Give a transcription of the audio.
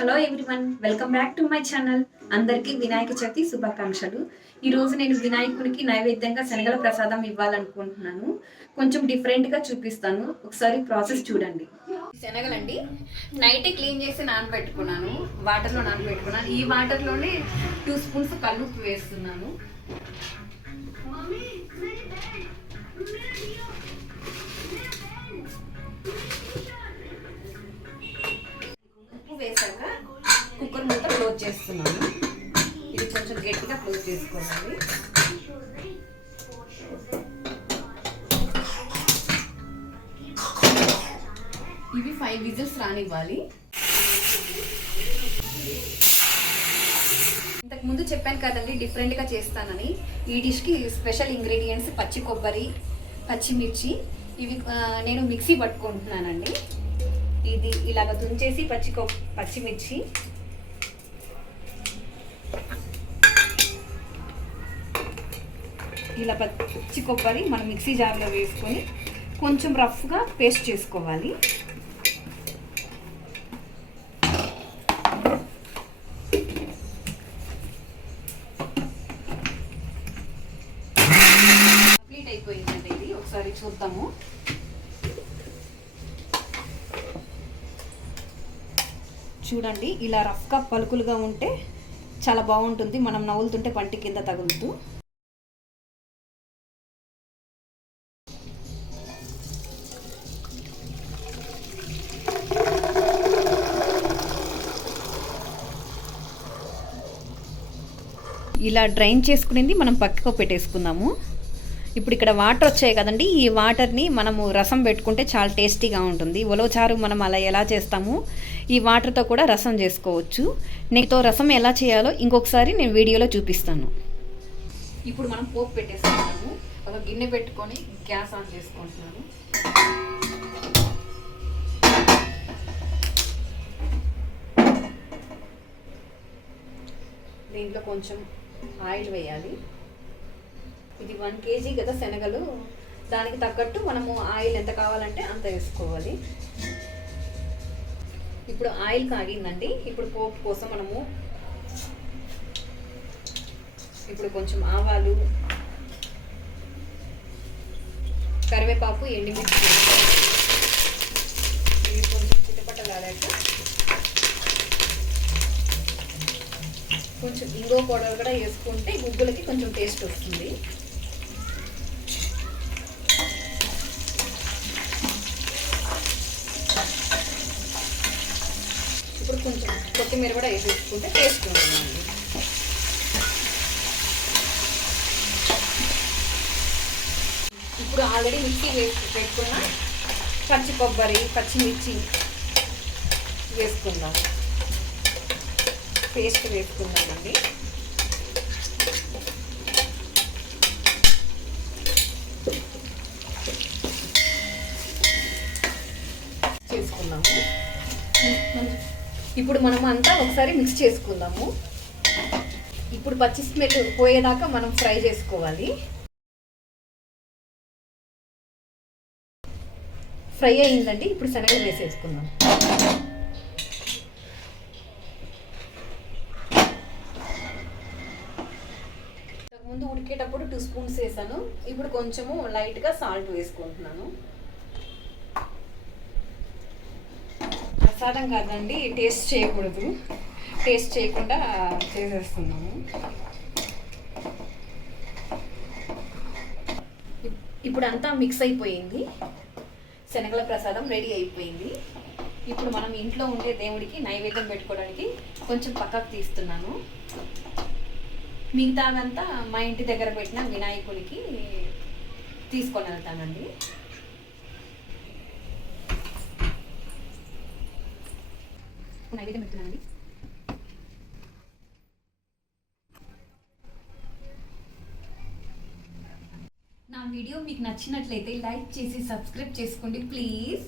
Hello everyone, welcome back to my channel. అందరికీ వినాయక చవితి శుభాకాంక్షలు. ఈరోజు నేను వినాయకుడికి నైవేద్యంగా శనగల ప్రసాదం ఇవ్వాలనుకుంటున్నాను. కొంచెం డిఫరెంట్గా చూపిస్తాను, ఒకసారి ప్రాసెస్ చూడండి. శనగలండి నైట్ క్లీన్ చేసి నానబెట్టుకున్నాను, వాటర్లో నానబెట్టుకున్నాను. ఈ వాటర్లోనే 2 స్పూన్స్ కల్లుప్పు వేస్తున్నాను. వేసాక కుక్కర్ మూత క్లోజ్ చేస్తున్నాను. ఇది కొంచెం గట్టిగా క్లోజ్ చేసుకోవాలి. ఇవి 5 విజిల్స్ రానివ్వాలి. ఇంతకుముందు చెప్పాను కదండి డిఫరెంట్గా చేస్తానని. ఈ డిష్కి స్పెషల్ ఇంగ్రీడియంట్స్ పచ్చి కొబ్బరి, పచ్చిమిర్చి. ఇవి నేను మిక్సీ పట్టుకుంటున్నానండి. ఇది ఇలాగ తుంచేసి పచ్చిమిర్చి, ఇలా పచ్చి కొబ్బరి మనం మిక్సీ జార్లో వేసుకొని కొంచెం రఫ్గా పేస్ట్ చేసుకోవాలి. కంప్లీట్ అయిపోయిందండి. ఇది ఒకసారి చూద్దాము. చూడండి, ఇలా రఫ్గా పలుకులుగా ఉంటే చాలా బాగుంటుంది. మనం నవ్వులుతుంటే పంటి కింద తగులుతూ. ఇలా డ్రైన్ చేసుకునేది మనం పక్కకు పెట్టేసుకుందాము. ఇప్పుడు ఇక్కడ వాటర్ వచ్చాయి కదండి, ఈ వాటర్ని మనము రసం పెట్టుకుంటే చాలా టేస్టీగా ఉంటుంది. ఉలవచారు మనం అలా ఎలా చేస్తాము, ఈ వాటర్తో కూడా రసం చేసుకోవచ్చు. నెక్తో రసం ఎలా చేయాలో ఇంకొకసారి నేను వీడియోలో చూపిస్తాను. ఇప్పుడు మనం పోపు పెట్టేసుకుంటాము. ఒక గిన్నె పెట్టుకొని గ్యాస్ ఆన్ చేసుకుంటున్నాను. దీంట్లో కొంచెం ఆయిల్ వేయాలి. ఇది 1 kg కదా శనగలు, దానికి తగ్గట్టు మనము ఆయిల్ ఎంత కావాలంటే అంత వేసుకోవాలి. ఇప్పుడు ఆయిల్ కాగిందండి. ఇప్పుడు పోపు కోసం మనము ఇప్పుడు కొంచెం ఆవాలు, కరివేపాకు, ఎండుమిర్చి ఇవి కొంచెం చిటపటలాడాక కొంచెం ఇంగో పౌడర్ కూడా వేసుకుంటే గుగ్గులకి కొంచెం టేస్ట్ వస్తుంది. ఇప్పుడు కొంచెం కొత్తిమీర కూడా వేసేసుకుంటే టేస్ట్ ఉంటుందండి. ఇప్పుడు ఆల్రెడీ మిక్సీ వేసి పెట్టుకున్న పచ్చి కొబ్బరి, పచ్చిమిర్చి వేసుకుందాం. పేస్ట్ వేసుకుందామండి. చేసుకుందాము. ఇప్పుడు మనం అంతా ఒకసారి మిక్స్ చేసుకుందాము. ఇప్పుడు పచ్చి స్మెల్ పోయేదాకా మనం ఫ్రై చేసుకోవాలి. ఫ్రై అయ్యిందండి. ఇప్పుడు శనగలు వేసేసుకుందాం. ముందు ఉడికేటప్పుడు 2 స్పూన్స్ వేసాను. ఇప్పుడు కొంచెము లైట్గా సాల్ట్ వేసుకుంటున్నాను. ప్రసాదం కాదండి, టేస్ట్ చేయకూడదు. టేస్ట్ చేయకుండా చేసేస్తున్నాము. ఇప్పుడు అంతా మిక్స్ అయిపోయింది. శనగల ప్రసాదం రెడీ అయిపోయింది. ఇప్పుడు మనం ఇంట్లో ఉండే దేవుడికి నైవేద్యం పెట్టుకోవడానికి కొంచెం పక్కకు తీస్తున్నాను. మిగతాదంతా మా ఇంటి దగ్గర పెట్టిన వినాయకుడికి తీసుకొని వెళ్తానండి. నైవేద్యం పెడుతున్నానండి. నా వీడియో మీకు నచ్చినట్లయితే లైక్ చేసి సబ్స్క్రైబ్ చేసుకోండి ప్లీజ్.